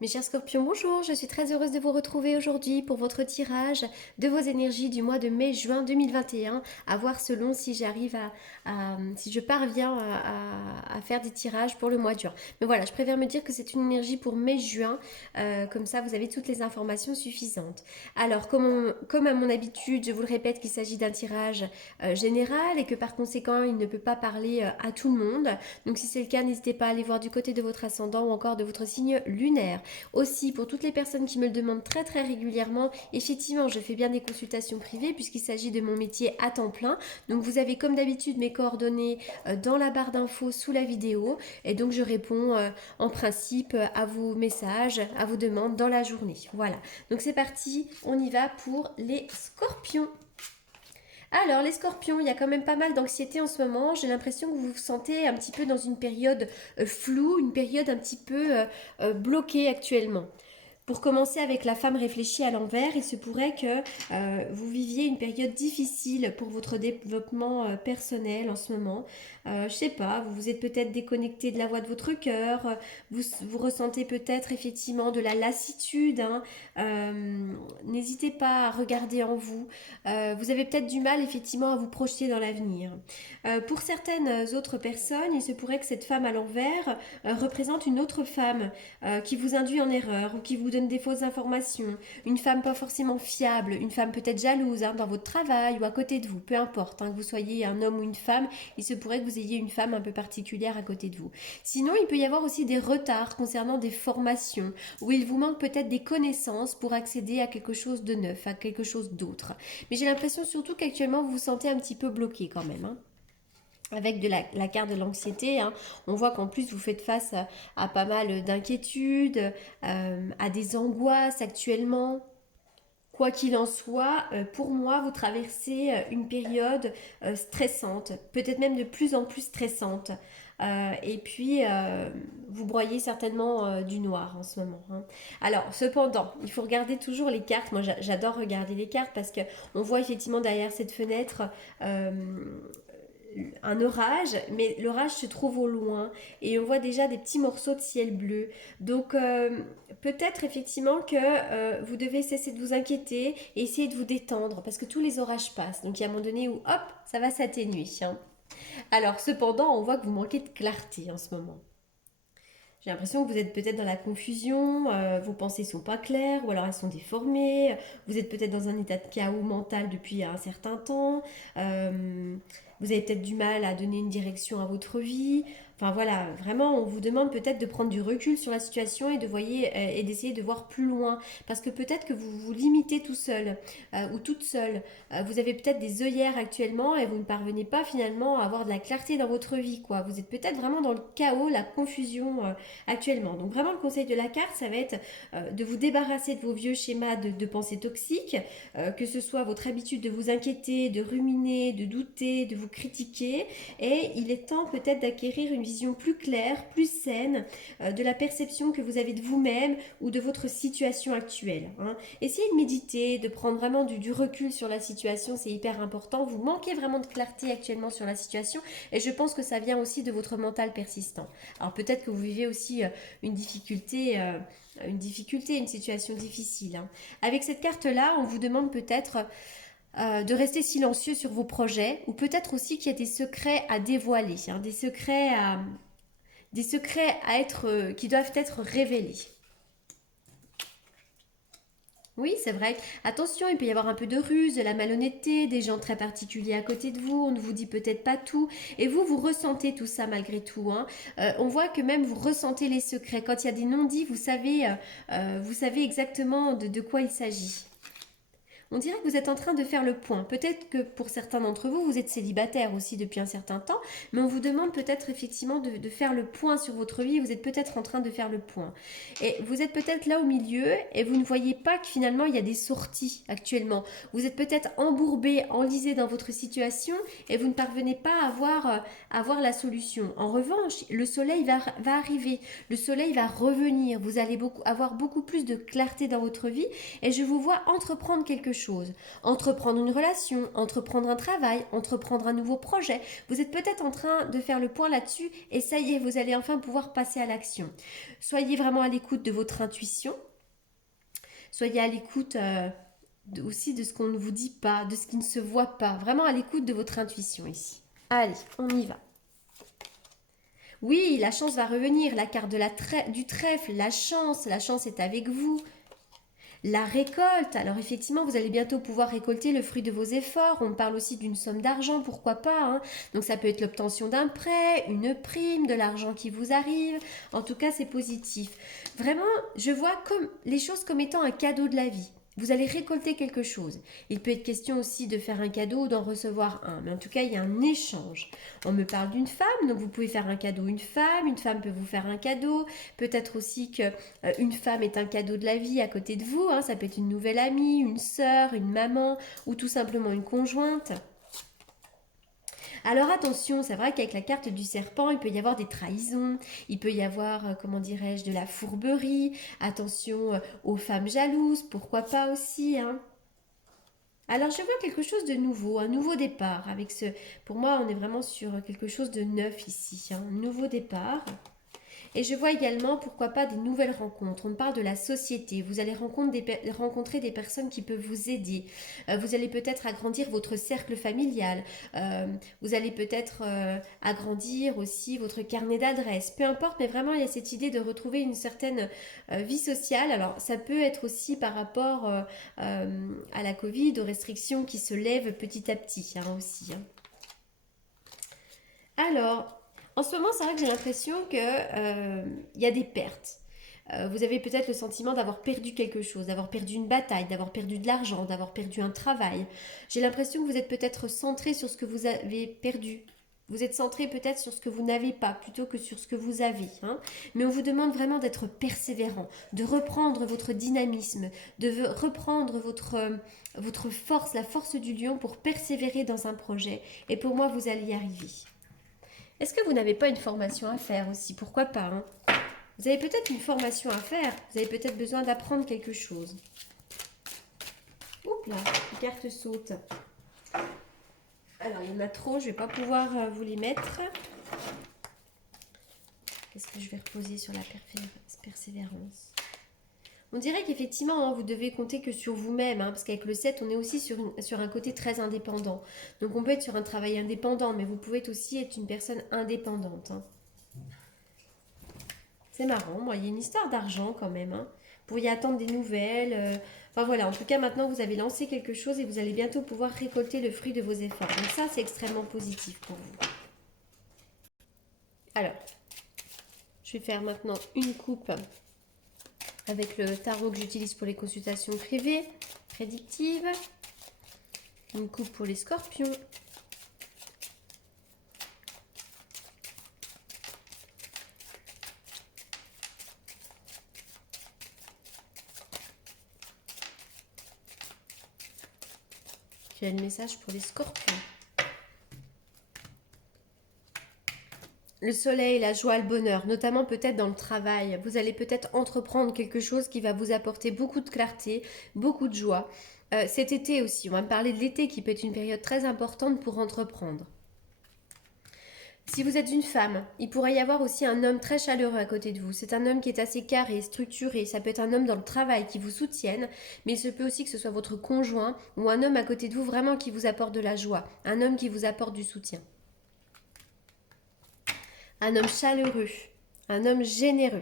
Mes chers scorpions, bonjour, je suis très heureuse de vous retrouver aujourd'hui pour votre tirage de vos énergies du mois de mai-juin 2021, à voir selon si j'arrive si je parviens à faire des tirages pour le mois de juin. Mais voilà, je préfère me dire que c'est une énergie pour mai-juin, comme ça vous avez toutes les informations suffisantes. Alors, comme à mon habitude, je vous le répète qu'il s'agit d'un tirage général et que par conséquent il ne peut pas parler à tout le monde. Donc si c'est le cas, n'hésitez pas à aller voir du côté de votre ascendant ou encore de votre signe lunaire. Aussi, pour toutes les personnes qui me le demandent très très régulièrement, effectivement, je fais bien des consultations privées puisqu'il s'agit de mon métier à temps plein. Donc vous avez comme d'habitude mes coordonnées dans la barre d'infos sous la vidéo et donc je réponds en principe à vos messages, à vos demandes dans la journée. Voilà, donc c'est parti, on y va pour les scorpions. Alors, les scorpions, il y a quand même pas mal d'anxiété en ce moment. J'ai l'impression que vous vous sentez un petit peu dans une période floue, une période un petit peu bloquée actuellement. Pour commencer avec la femme réfléchie à l'envers, il se pourrait que vous viviez une période difficile pour votre développement personnel en ce moment. Je sais pas, vous vous êtes peut-être déconnecté de la voix de votre cœur, vous ressentez peut-être effectivement de la lassitude. Hein. N'hésitez pas à regarder en vous. Vous avez peut-être du mal effectivement à vous projeter dans l'avenir. Pour certaines autres personnes, il se pourrait que cette femme à l'envers représente une autre femme qui vous induit en erreur ou qui vous donne des fausses informations, une femme pas forcément fiable, une femme peut-être jalouse dans votre travail ou à côté de vous, peu importe, que vous soyez un homme ou une femme, il se pourrait que vous ayez une femme un peu particulière à côté de vous. Sinon, il peut y avoir aussi des retards concernant des formations, où il vous manque peut-être des connaissances pour accéder à quelque chose de neuf, à quelque chose d'autre. Mais j'ai l'impression surtout qu'actuellement, vous vous sentez un petit peu bloqué quand même. Avec la carte de l'anxiété, on voit qu'en plus vous faites face à pas mal d'inquiétudes, à des angoisses actuellement. Quoi qu'il en soit, pour moi, vous traversez une période stressante, peut-être même de plus en plus stressante. Et puis, vous broyez certainement du noir en ce moment. Alors, cependant, il faut regarder toujours les cartes. Moi, j'adore regarder les cartes parce que on voit effectivement derrière cette fenêtre euh, un orage, mais l'orage se trouve au loin et on voit déjà des petits morceaux de ciel bleu. Donc peut-être effectivement que vous devez cesser de vous inquiéter et essayer de vous détendre parce que tous les orages passent. Donc il y a un moment donné où hop, ça va s'atténuer. Alors cependant, on voit que vous manquez de clarté en ce moment. J'ai l'impression que vous êtes peut-être dans la confusion, vos pensées sont pas claires ou alors elles sont déformées, vous êtes peut-être dans un état de chaos mental depuis un certain temps, vous avez peut-être du mal à donner une direction à votre vie. Enfin voilà, vraiment, on vous demande peut-être de prendre du recul sur la situation et et d'essayer de voir plus loin, parce que peut-être que vous vous limitez tout seul ou toute seule. Vous avez peut-être des œillères actuellement et vous ne parvenez pas finalement à avoir de la clarté dans votre vie, quoi. Vous êtes peut-être vraiment dans le chaos, la confusion actuellement. Donc vraiment le conseil de la carte, ça va être de vous débarrasser de vos vieux schémas de pensée toxiques, que ce soit votre habitude de vous inquiéter, de ruminer, de douter, de vous critiquer. Et il est temps peut-être d'acquérir une vision plus claire, plus saine de la perception que vous avez de vous-même ou de votre situation actuelle. Essayez de méditer, de prendre vraiment du recul sur la situation, c'est hyper important. Vous manquez vraiment de clarté actuellement sur la situation et je pense que ça vient aussi de votre mental persistant. Alors peut-être que vous vivez aussi une difficulté, une situation difficile. Avec cette carte-là, on vous demande peut-être de rester silencieux sur vos projets ou peut-être aussi qu'il y a des secrets à dévoiler, des secrets qui doivent être révélés. Oui, c'est vrai. Attention, il peut y avoir un peu de ruse, de la malhonnêteté, des gens très particuliers à côté de vous, on ne vous dit peut-être pas tout, et vous ressentez tout ça malgré tout. On voit que même vous ressentez les secrets. Quand il y a des non-dits, vous savez exactement de quoi il s'agit. On dirait que vous êtes en train de faire le point. Peut-être que pour certains d'entre vous, vous êtes célibataire aussi depuis un certain temps, mais on vous demande peut-être effectivement de faire le point sur votre vie. Vous êtes peut-être en train de faire le point. Et vous être peut-être là au milieu et vous ne voyez pas que finalement il y a des sorties actuellement. Vous êtes peut-être embourbé, enlisé dans votre situation et vous ne parvenez pas à voir la solution. En revanche, le soleil va arriver, le soleil va revenir. Vous allez avoir beaucoup plus de clarté dans votre vie et je vous vois entreprendre quelque chose chose, entreprendre une relation, entreprendre un travail, entreprendre un nouveau projet. Vous êtes peut-être en train de faire le point là-dessus et ça y est, vous allez enfin pouvoir passer à l'action. Soyez vraiment à l'écoute de votre intuition. Soyez à l'écoute aussi de ce qu'on ne vous dit pas, de ce qui ne se voit pas. Vraiment à l'écoute de votre intuition ici. Allez, on y va. Oui, la chance va revenir, la carte du trèfle, la chance est avec vous. La récolte, alors effectivement, vous allez bientôt pouvoir récolter le fruit de vos efforts. On parle aussi d'une somme d'argent, pourquoi pas, hein. Donc ça peut être l'obtention d'un prêt, une prime, de l'argent qui vous arrive. En tout cas, c'est positif. Vraiment, je vois comme les choses comme étant un cadeau de la vie. Vous allez récolter quelque chose. Il peut être question aussi de faire un cadeau ou d'en recevoir un. Mais en tout cas, il y a un échange. On me parle d'une femme, donc vous pouvez faire un cadeau à une femme peut vous faire un cadeau. Peut-être aussi que une femme est un cadeau de la vie à côté de vous, hein. Ça peut être une nouvelle amie, une sœur, une maman ou tout simplement une conjointe. Alors attention, c'est vrai qu'avec la carte du serpent, il peut y avoir des trahisons, il peut y avoir, comment dirais-je, de la fourberie. Attention aux femmes jalouses, pourquoi pas aussi, hein. Alors je vois quelque chose de nouveau, un nouveau départ. Pour moi, on est vraiment sur quelque chose de neuf ici, hein. Un nouveau départ. Et je vois également, pourquoi pas, des nouvelles rencontres. On parle de la société. Vous allez rencontrer des personnes qui peuvent vous aider. Vous allez peut-être agrandir votre cercle familial. Vous allez peut-être agrandir aussi votre carnet d'adresses. Peu importe, mais vraiment, il y a cette idée de retrouver une certaine vie sociale. Alors, ça peut être aussi par rapport à la Covid, aux restrictions qui se lèvent petit à petit, hein, aussi, hein. Alors, en ce moment, c'est vrai que j'ai l'impression que il y a des pertes. Vous avez peut-être le sentiment d'avoir perdu quelque chose, d'avoir perdu une bataille, d'avoir perdu de l'argent, d'avoir perdu un travail. J'ai l'impression que vous êtes peut-être centré sur ce que vous avez perdu. Vous êtes centré peut-être sur ce que vous n'avez pas plutôt que sur ce que vous avez, hein. Mais on vous demande vraiment d'être persévérant, de reprendre votre dynamisme, de reprendre votre force, la force du lion pour persévérer dans un projet. Et pour moi, vous allez y arriver. Est-ce que vous n'avez pas une formation à faire aussi? Pourquoi pas, hein? Vous avez peut-être une formation à faire. Vous avez peut-être besoin d'apprendre quelque chose. Oups là, les cartes sautent. Alors, il y en a trop, je ne vais pas pouvoir vous les mettre. Qu'est-ce que je vais reposer sur la persévérance? On dirait qu'effectivement, hein, vous devez compter que sur vous-même, hein, parce qu'avec le 7, on est aussi sur un côté très indépendant. Donc on peut être sur un travail indépendant, mais vous pouvez aussi être une personne indépendante, hein. C'est marrant, moi, il y a une histoire d'argent quand même, hein. Vous pourriez attendre des nouvelles. Enfin voilà, en tout cas, maintenant, vous avez lancé quelque chose et vous allez bientôt pouvoir récolter le fruit de vos efforts. Donc ça, c'est extrêmement positif pour vous. Alors, je vais faire maintenant une coupe avec le tarot que j'utilise pour les consultations privées, prédictives. Une coupe pour les scorpions. J'ai le message pour les scorpions. Le soleil, la joie, le bonheur, notamment peut-être dans le travail. Vous allez peut-être entreprendre quelque chose qui va vous apporter beaucoup de clarté, beaucoup de joie. Cet été aussi, on va me parler de l'été qui peut être une période très importante pour entreprendre. Si vous êtes une femme, il pourrait y avoir aussi un homme très chaleureux à côté de vous. C'est un homme qui est assez carré, structuré. Ça peut être un homme dans le travail qui vous soutienne, mais il se peut aussi que ce soit votre conjoint ou un homme à côté de vous vraiment qui vous apporte de la joie. Un homme qui vous apporte du soutien. Un homme chaleureux, un homme généreux.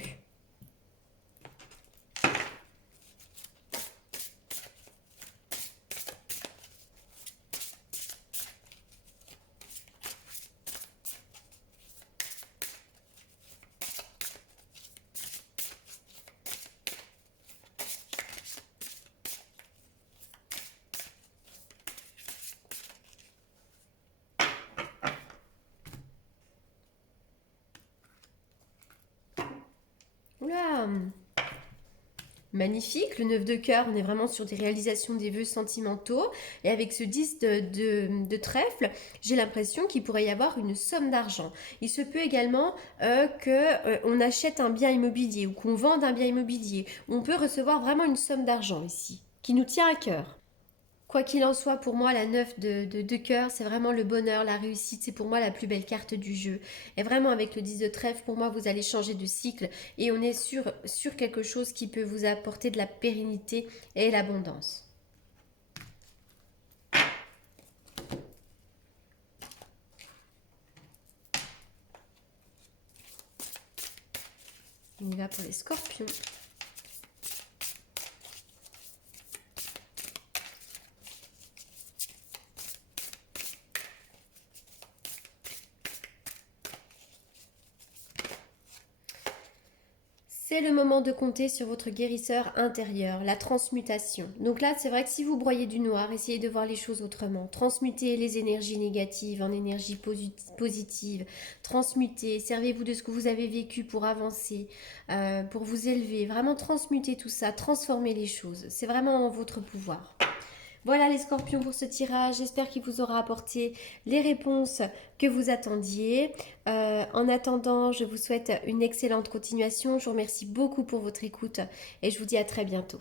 Oula, magnifique, le 9 de cœur, on est vraiment sur des réalisations des vœux sentimentaux. Et avec ce 10 de trèfle, j'ai l'impression qu'il pourrait y avoir une somme d'argent. Il se peut également qu'on achète un bien immobilier ou qu'on vende un bien immobilier. On peut recevoir vraiment une somme d'argent ici, qui nous tient à cœur. Quoi qu'il en soit, pour moi, la 9 de cœur, c'est vraiment le bonheur, la réussite. C'est pour moi la plus belle carte du jeu. Et vraiment, avec le 10 de trèfle, pour moi, vous allez changer de cycle. Et on est sur quelque chose qui peut vous apporter de la pérennité et l'abondance. On y va pour les scorpions. C'est le moment de compter sur votre guérisseur intérieur, la transmutation. Donc là, c'est vrai que si vous broyez du noir, essayez de voir les choses autrement. Transmutez les énergies négatives en énergies positives. Transmutez, servez-vous de ce que vous avez vécu pour avancer, pour vous élever. Vraiment transmutez tout ça, transformez les choses. C'est vraiment en votre pouvoir. Voilà les scorpions pour ce tirage, j'espère qu'il vous aura apporté les réponses que vous attendiez. En attendant, je vous souhaite une excellente continuation, je vous remercie beaucoup pour votre écoute et je vous dis à très bientôt.